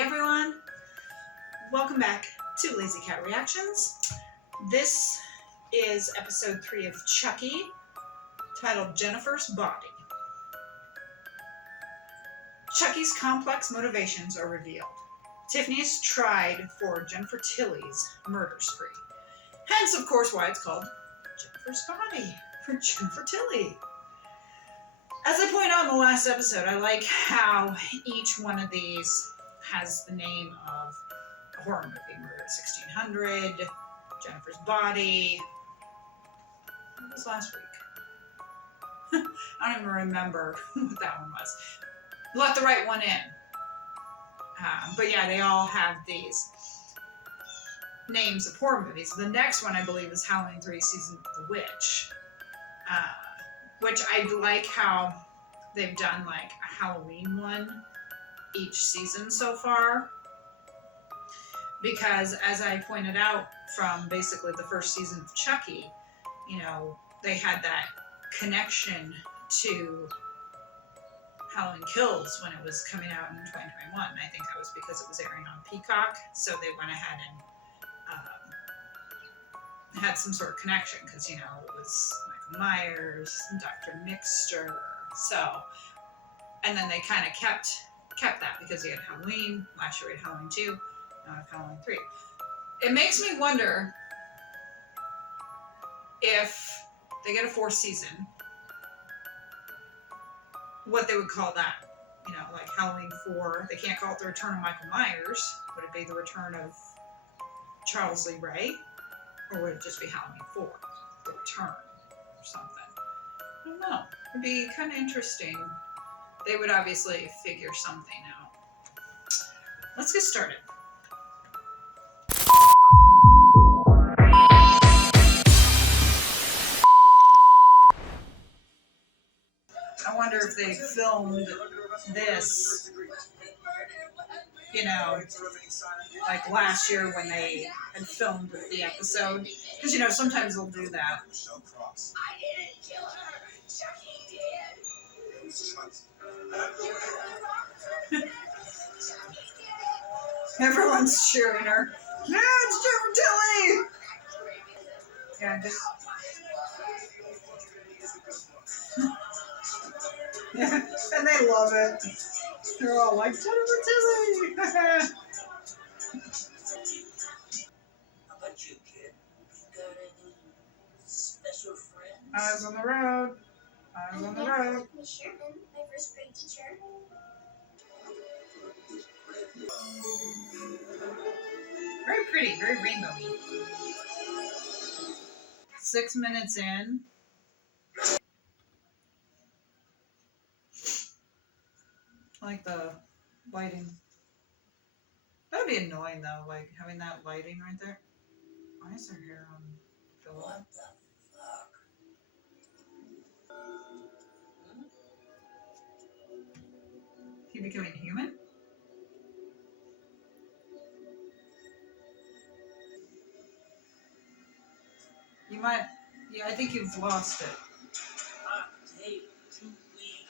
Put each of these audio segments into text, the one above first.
Hey everyone, welcome back to Lazy Cat Reactions. This is episode 3 of Chucky, titled Jennifer's Body. Chucky's complex motivations are revealed. Tiffany is tried for Jennifer Tilly's murder spree. Hence, of course, why it's called Jennifer's Body, for Jennifer Tilly. As I pointed out in the last episode, I like how each one of these has the name of a horror movie. Murder at 1600, Jennifer's Body. What was last week? I don't even remember what that one was. Let the Right One In. But yeah, they all have these names of horror movies. The next one, I believe, is Halloween 3 Season of the Witch. Which I like how they've done like a Halloween one each season so far. Because as I pointed out from basically the first season of Chucky, you know, they had that connection to Halloween Kills when it was coming out in 2021. I think that was because it was airing on Peacock, so they went ahead and had some sort of connection because, you know, it was Michael Myers, Dr. Mixter, so, and then they kind of kept that because you had Halloween, last year we had Halloween 2, now we have Halloween 3. It makes me wonder if they get a 4th season, what they would call that. You know, like Halloween 4, they can't call it the return of Michael Myers. Would it be the return of Charles Lee Ray? Or would it just be Halloween 4, the return, or something? I don't know. It'd be kind of interesting. They would obviously figure something out. Let's get started. I wonder if they filmed this, you know, like last year when they had filmed the episode. Because, you know, sometimes they'll do that. I didn't kill her. Chucky did. Everyone's cheering her. Yeah, it's Jennifer Tilly! Yeah, just... Yeah, and they love it. They're all like, Jennifer Tilly! How about you, kid? You got any special friends? Eyes on the road. Eyes on the road. Miss Sherman, my first grade teacher. Very pretty, very rainbowy. 6 minutes in. I like the lighting. That would be annoying though, like having that lighting right there. Why is her hair on Philip? What the fuck? He becoming human? You might, yeah, I think you've lost it. Hey, too weak.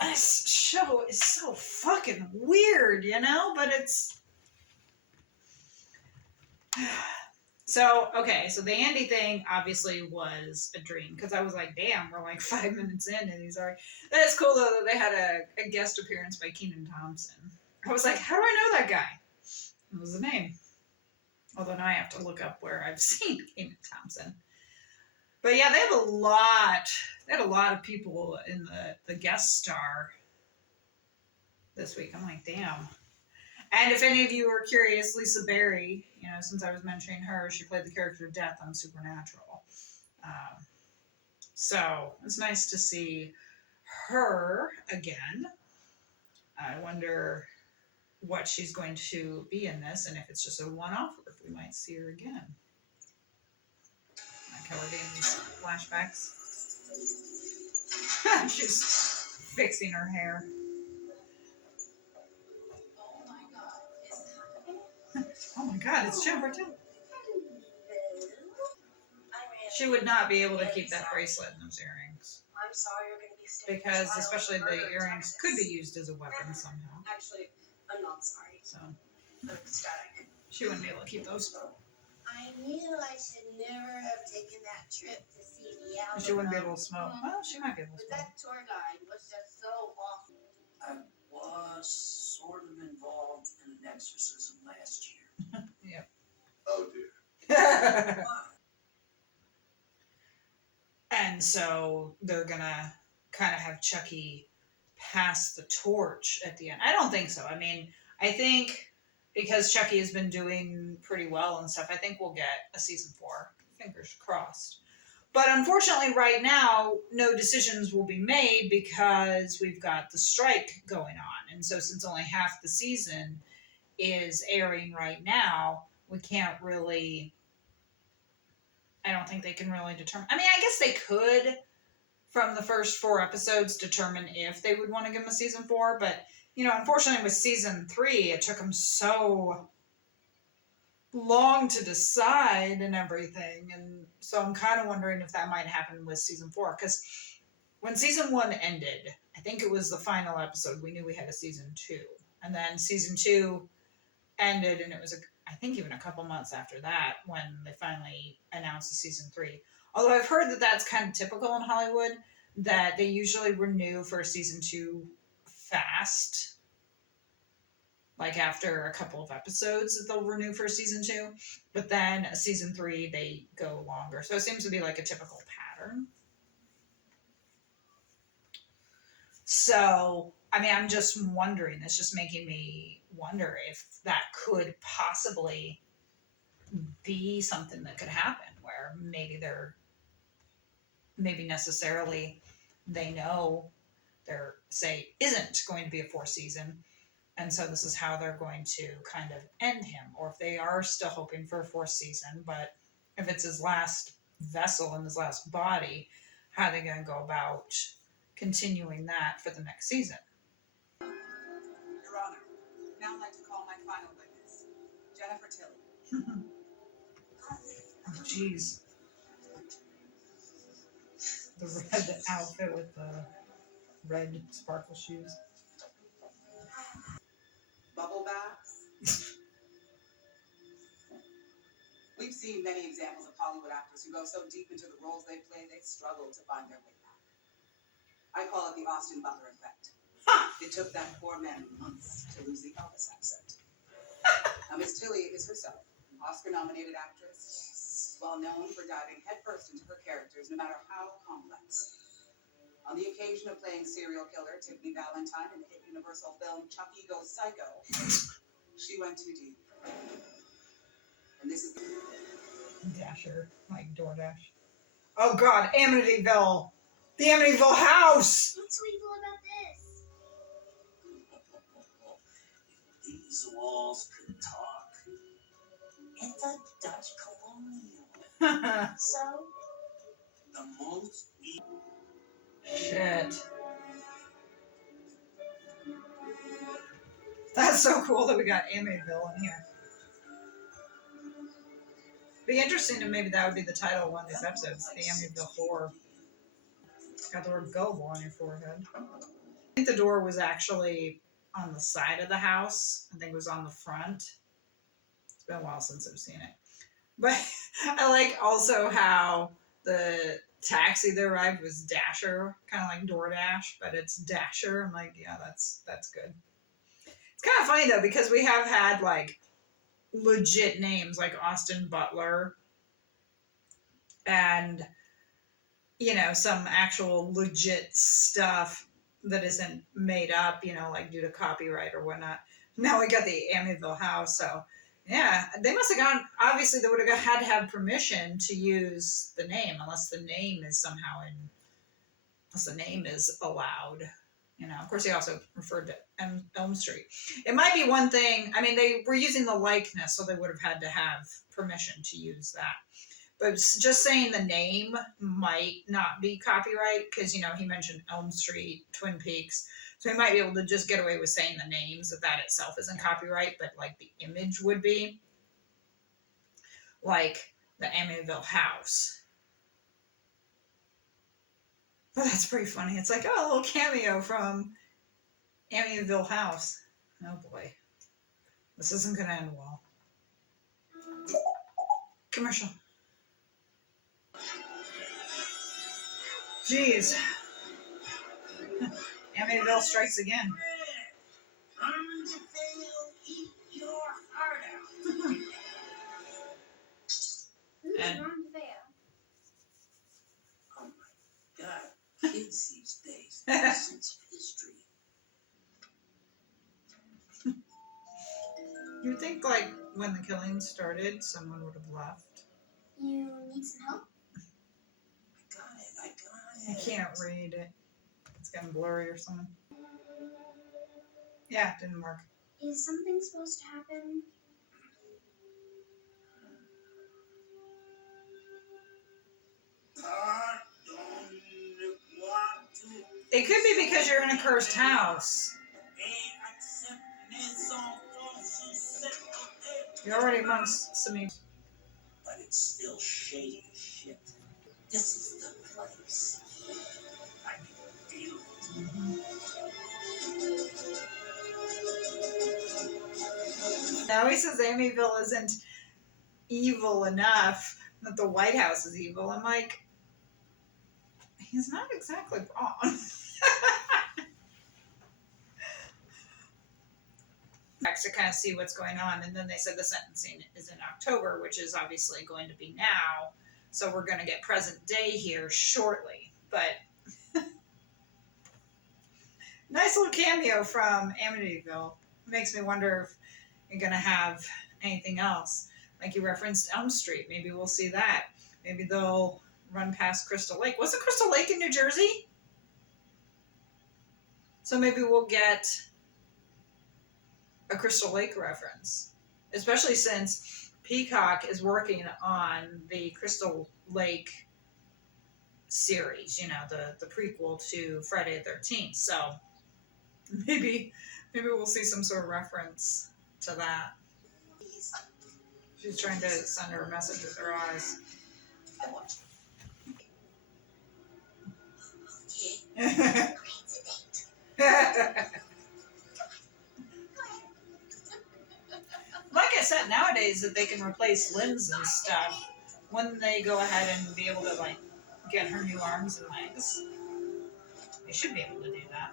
This show is so fucking weird, you know? But it's... So, okay, so the Andy thing obviously was a dream, because I was like, damn, we're like 5 minutes in, and he's already... That's cool, though, that they had a guest appearance by Kenan Thompson. I was like, how do I know that guy? What was the name? Although now I have to look up where I've seen Kenan Thompson. But yeah, they had a lot of people in the guest star this week. I'm like, damn. And if any of you are curious, Lisa Barry, you know, since I was mentioning her, she played the character Death on Supernatural. So it's nice to see her again. I wonder what she's going to be in this, and if it's just a one-off, or if we might see her again. Like how we're getting these flashbacks. She's fixing her hair. Oh my God, it's Jennifer Tilly. I ran. She would not be able to keep that bracelet and those earrings. I'm sorry you're going to be staying Because trial especially for the murder in earrings Texas. could be used as a weapon somehow. Actually, I'm not sorry. So I'm ecstatic. she wouldn't be able to keep those. I knew I should never have taken that trip to see the Alamo. She wouldn't be able to smoke. Well, she might be able to But smoke. that tour guide was just so awful. I was sort of involved in an exorcism last year. Yep. Oh dear. And so they're gonna kind of have Chucky pass the torch at the end. I don't think so. I mean, I think because Chucky has been doing pretty well and stuff, I think we'll get a season 4. Fingers crossed. But unfortunately, right now, no decisions will be made because we've got the strike going on. And so since only half the season is airing right now, we can't really... I don't think they can really determine... I mean, I guess they could, from the first 4 episodes, determine if they would want to give them a season 4. But, you know, unfortunately with season 3, it took them so long to decide and everything. And so I'm kind of wondering if that might happen with season 4. Because when season 1 ended, I think it was the final episode, we knew we had a season 2. And then season 2 ended, and it was, I think, even a couple months after that when they finally announced the season 3. Although I've heard that that's kind of typical in Hollywood, that they usually renew for season 2 fast. Like after a couple of episodes that they'll renew for season 2. But then season 3, they go longer. So it seems to be like a typical pattern. So, I mean, I'm just wondering, it's just making me wonder if that could possibly be something that could happen, where maybe necessarily they know there, say, isn't going to be a 4th season, and so this is how they're going to kind of end him, or if they are still hoping for a 4th season, but if it's his last vessel and his last body, how are they going to go about continuing that for the next season? Your Honor, now I'd like to call my final witness, Jennifer Tilly. Oh, jeez. The red outfit with the red sparkle shoes. Bubble baths. We've seen many examples of Hollywood actors who go so deep into the roles they play, they struggle to find their way back. I call it the Austin Butler effect. It took that poor man months to lose the Elvis accent. Now, Miss Tilly is herself an Oscar-nominated actress, well known for diving headfirst into her characters, no matter how complex. On the occasion of playing serial killer Tiffany Valentine in the hit Universal film Chucky Goes Psycho, she went too deep. And this is Dasher, like DoorDash. Oh God, Amityville! The Amityville house! What's so evil about this? These walls could talk. It's a Dutch colonial. So? The most Shit. That's so cool that we got Amityville in here. Be interesting if maybe that would be the title of one of these episodes, the Amityville Horror. Got the word gullible on your forehead. I think the door was actually on the side of the house. I think it was on the front. It's been a while since I've seen it. But I like also how the taxi that arrived was Dasher, kind of like DoorDash, but it's Dasher. I'm like, yeah, that's good. It's kind of funny though, because we have had like legit names like Austin Butler and, you know, some actual legit stuff that isn't made up, you know, like due to copyright or whatnot. Now we got the Amityville house, so yeah, they must have gone, obviously they would have had to have permission to use the name, unless the name is somehow unless the name is allowed. You know, of course, he also referred to Elm Street. It might be one thing. I mean, they were using the likeness, so they would have had to have permission to use that. But just saying the name might not be copyright because, you know, he mentioned Elm Street, Twin Peaks. So he might be able to just get away with saying the names, that itself isn't copyright, but like the image would be. like the Amityville house. But that's pretty funny. It's like, oh, a little cameo from Amityville house. Oh boy. This isn't going to end well. Commercial. Jeez. Amityville strikes again. Eat your heart out. Who's And- Ron DeFeo? Oh my God, kids these days, have a sense of history. You'd think, like, when the killing started, someone would have left. You need some help? I I got it. can't read it. It's getting blurry or something. Yeah, it didn't work. Is something supposed to happen? It could be because you're in a cursed house. You're already amongst some. But it's still shady as shit. This is the place. I can feel it. Now he says Amityville isn't evil enough, that the White House is evil. I'm like, he's not exactly wrong. To kind of see what's going on, and then they said the sentencing is in October, which is obviously going to be now, so we're going to get present day here shortly. But nice little cameo from Amityville. Makes me wonder if you're going to have anything else, like you referenced Elm Street. Maybe we'll see that. Maybe they'll run past Crystal Lake. Wasn't Crystal Lake in New Jersey? So maybe we'll get a Crystal Lake reference, especially since Peacock is working on the Crystal Lake series, you know, the prequel to Friday the 13th. So maybe we'll see some sort of reference to that. She's trying to send her a message with her eyes. Like I said, nowadays that they can replace limbs and stuff, wouldn't they go ahead and be able to, like, get her new arms and legs? They should be able to do that.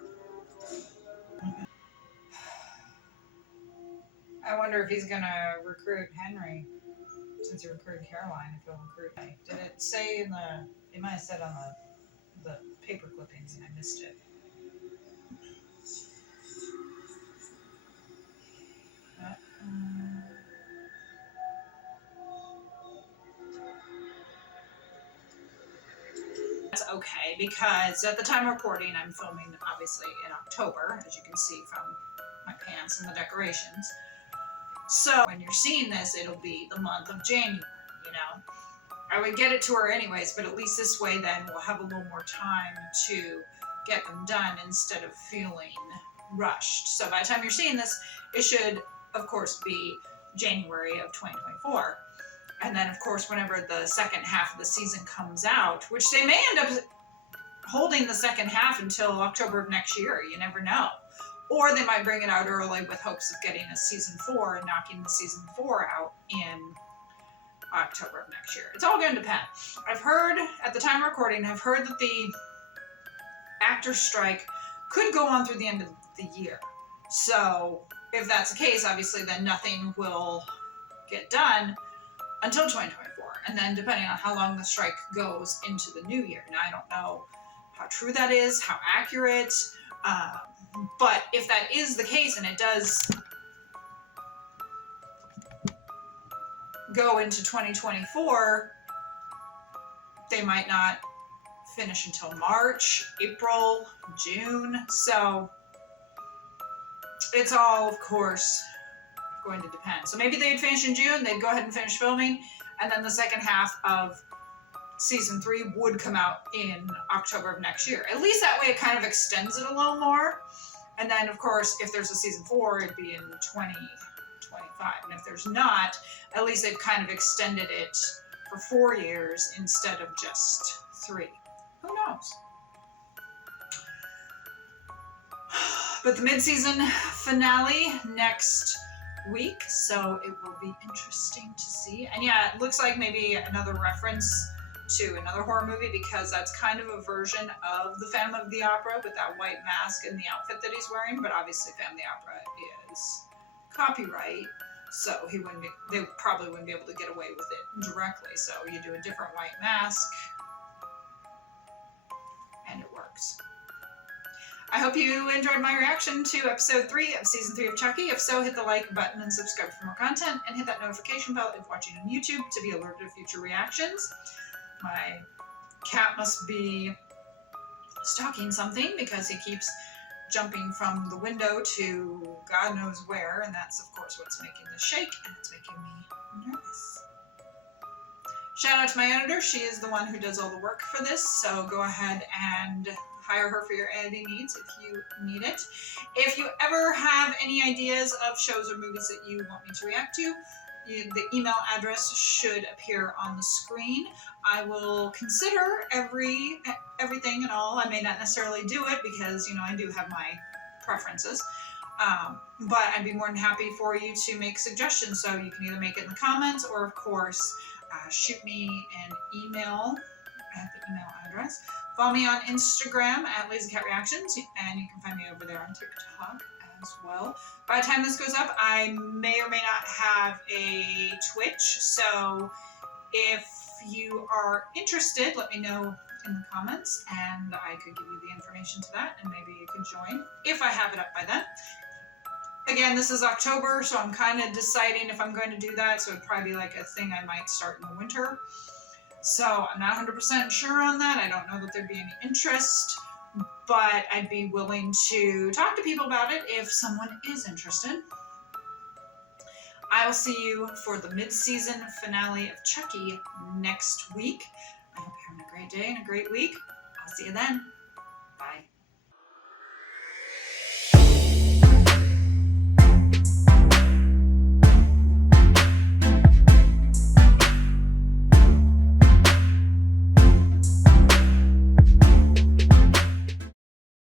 I wonder if he's gonna recruit Henry, since he recruited Caroline, if he'll recruit me. Did it say in the, it might have said on the paper clippings and I missed it. That's okay, because at the time of recording, I'm filming obviously in October, as you can see from my pants and the decorations. So when you're seeing this, it'll be the month of January, you know. I would get it to her anyways, but at least this way then we'll have a little more time to get them done instead of feeling rushed. So by the time you're seeing this, it should, of course, be January of 2024. And then, of course, whenever the second half of the season comes out, which they may end up holding the second half until October of next year, you never know. Or they might bring it out early with hopes of getting a season 4 and knocking the season 4 out in October of next year. It's all going to depend. I've heard, at the time of recording, I've heard that the actors' strike could go on through the end of the year. So if that's the case, obviously then nothing will get done until 2024. And then depending on how long the strike goes into the new year. Now, I don't know how true that is, how accurate, but if that is the case and it does go into 2024, they might not finish until March, April, June. So it's all, of course, going to depend. So maybe they'd finish in June, they'd go ahead and finish filming, and then the second half of season 3 would come out in October of next year. At least that way it kind of extends it a little more. And then, of course, if there's a season 4, it'd be in 2025. 5. And if there's not, at least they've kind of extended it for 4 years instead of just 3. Who knows? But the mid-season finale next week, so it will be interesting to see. And yeah, it looks like maybe another reference to another horror movie, because that's kind of a version of the Phantom of the Opera with that white mask and the outfit that he's wearing. But obviously Phantom of the Opera is copyright, so they probably wouldn't be able to get away with it directly. So you do a different white mask and it works. I hope you enjoyed my reaction to episode 3 of season 3 of Chucky. If so, hit the like button and subscribe for more content, and hit that notification bell if watching on YouTube to be alerted to future reactions. My cat must be stalking something because he keeps jumping from the window to God knows where, and that's of course what's making this shake, and it's making me nervous. Shout out to my editor. She is the one who does all the work for this, so go ahead and hire her for your editing needs if you need it. If you ever have any ideas of shows or movies that you want me to react to, the email address should appear on the screen. I will consider everything and all. I may not necessarily do it because, I do have my preferences. But I'd be more than happy for you to make suggestions. So you can either make it in the comments or, of course, shoot me an email at the email address. Follow me on Instagram at LazyCatReactions, and you can find me over there on TikTok as well. By the time this goes up, I may or may not have a Twitch, so if you are interested, let me know in the comments, and I could give you the information to that, and maybe you can join if I have it up by then. Again, this is October, so I'm kind of deciding if I'm going to do that, so it'd probably be like a thing I might start in the winter. So I'm not 100% sure on that. I don't know that there'd be any interest, but I'd be willing to talk to people about it if someone is interested. I will see you for the mid-season finale of Chucky next week. I hope you're having a great day and a great week. I'll see you then. Bye.